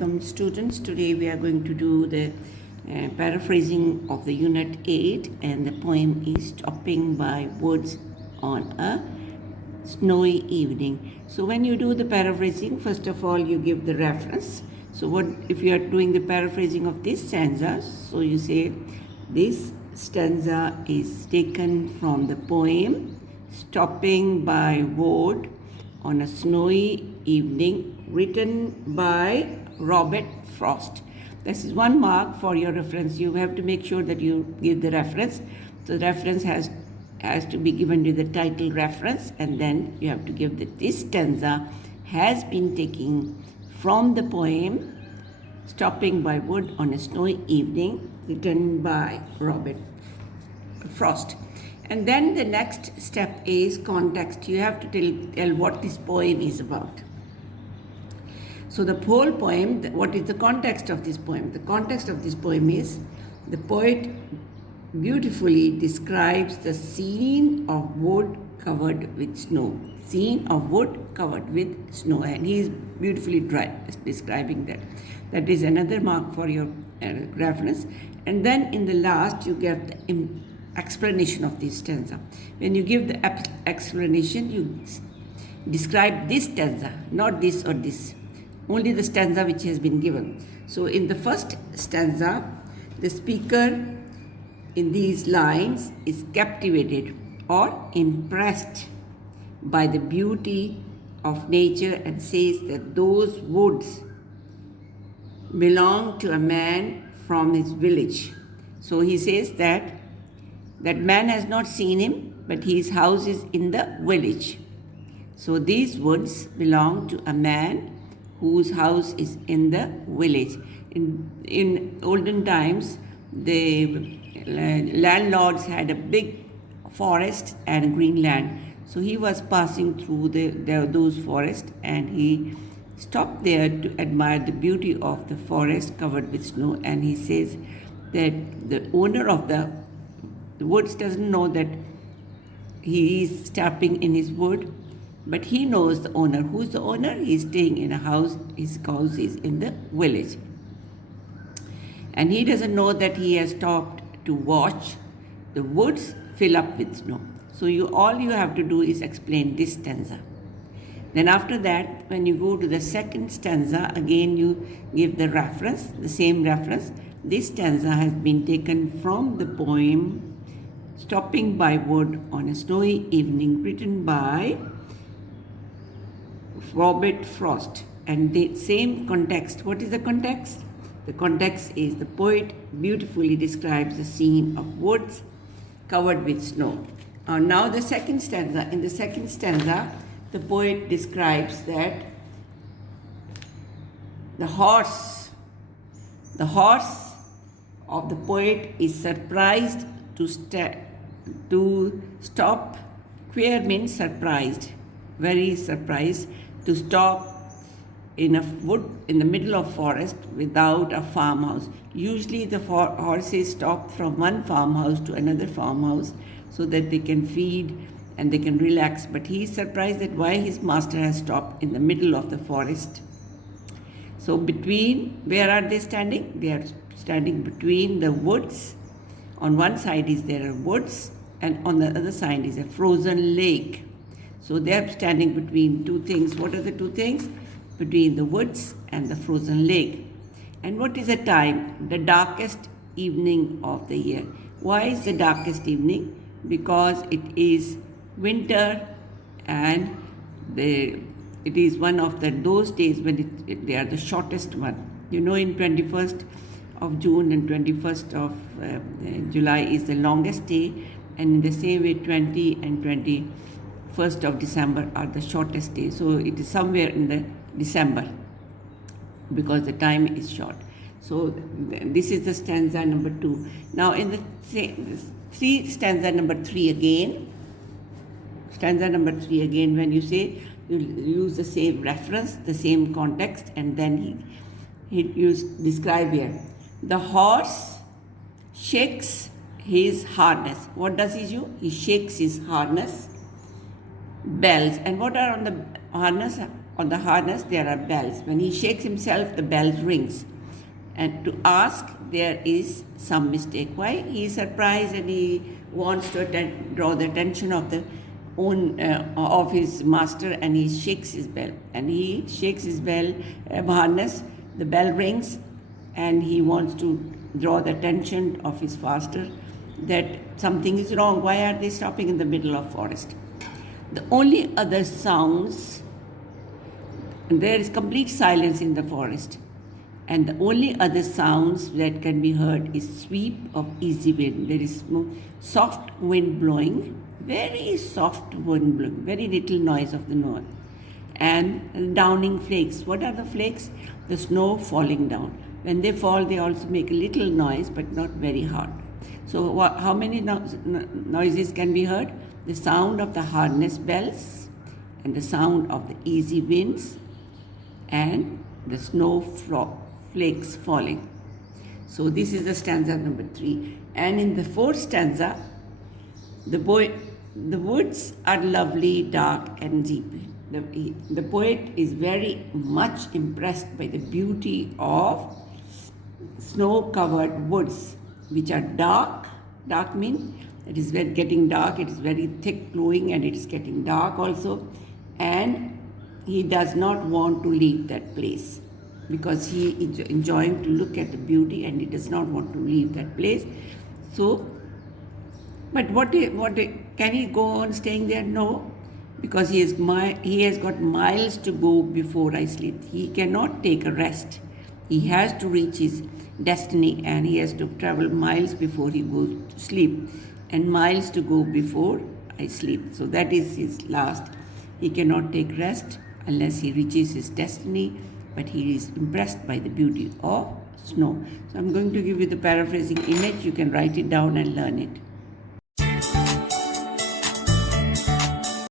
welcome students. Today we are going to do the paraphrasing of the unit 8, and the poem is Stopping by Woods on a Snowy Evening. So when you do the paraphrasing, first of all you give the reference. So what if you are doing the paraphrasing of this stanza, so you say this stanza is taken from the poem Stopping by Wood on a Snowy Evening, written by Robert Frost. This is one mark for your reference. You have to make sure that you give the reference. So the reference has to be given to the title reference, and then you have to give that this stanza has been taken from the poem Stopping by Wood on a Snowy Evening, written by Robert Frost. And then the next step is context. You have to tell what this poem is about. So the whole poem, what is the context of this poem? The context of this poem is the poet beautifully describes the scene of wood covered with snow. Scene of wood covered with snow. And he is beautifully describing that. That is another mark for your reference. And then in the last you get the explanation of this stanza. When you give the explanation, you describe this stanza, not this or this. Only the stanza which has been given. So in the first stanza, the speaker in these lines is captivated or impressed by the beauty of nature and says that those woods belong to a man from his village. So he says that man has not seen him, but his house is in the village. So these woods belong to a man whose house is in the village. In olden times, the landlords had a big forest and green land. So he was passing through those forests, and he stopped there to admire the beauty of the forest covered with snow. And he says that the owner of the woods doesn't know that he is stopping in his wood, but he knows the owner. Who's the owner? He's staying in a house. His house is in the village. And he doesn't know that he has stopped to watch the woods fill up with snow. So all you have to do is explain this stanza. Then after that, when you go to the second stanza, again you give the reference, the same reference. This stanza has been taken from the poem Stopping by Wood on a Snowy Evening, written by Robert Frost. And the same context. What is the context? The context is the poet beautifully describes the scene of woods covered with snow. Now the second stanza. In the second stanza, the poet describes that the horse of the poet is surprised to stop. Queer means surprised, very surprised, to stop in the middle of forest without a farmhouse. Usually the horses stop from one farmhouse to another farmhouse so that they can feed and they can relax. But he is surprised that why his master has stopped in the middle of the forest. So where are they standing? They are standing between the woods. On one side there are woods, and on the other side is a frozen lake. So they are standing between two things. What are the two things? Between the woods and the frozen lake. And what is the time? The darkest evening of the year. Why is the darkest evening? Because it is winter, and it is one of those days when they are the shortest one. You know, in 21st of June and 21st of July is the longest day, and in the same way 20 and 21st of December are the shortest days. So it is somewhere in the December because the time is short. So this is the stanza number 2. Now in the stanza number 3 again. Stanza number 3 again, when you say, you use the same reference, the same context, and then he describe here. The horse shakes his harness. What does he do? He shakes his harness. Bells. And what are on the harness? on the harness there are bells. When he shakes himself, the bell rings. And to ask, there is some mistake. Why? He is surprised and he wants to draw the attention of the of his master, and he shakes his bell. And he shakes his bell harness. The bell rings, and he wants to draw the attention of his master that something is wrong. Why are they stopping in the middle of forest? The only other sounds, there is complete silence in the forest, and the only other sounds that can be heard is sweep of easy wind. There is soft wind blowing, very soft wind blowing, very little noise of the north, and downing flakes. What are the flakes? The snow falling down. When they fall, they also make a little noise, but not very hard. So how many noises can be heard? The sound of the harness bells, and the sound of the easy winds, and the snow flakes falling. So this is the stanza number 3. And in the 4th stanza, the woods are lovely, dark and deep. The poet is very much impressed by the beauty of snow-covered woods, which are dark. Dark means it is getting dark. It is very thick glowing, and it is getting dark also. And he does not want to leave that place because he is enjoying to look at the beauty, and he does not want to leave that place. So, but can he go on staying there? No, because he has got miles to go before I sleep. He cannot take a rest. He has to reach his destiny, and he has to travel miles before he goes to sleep, and miles to go before I sleep. So that is his last. He cannot take rest unless he reaches his destiny, but he is impressed by the beauty of snow. So I'm going to give you the paraphrasing image. You can write it down and learn it.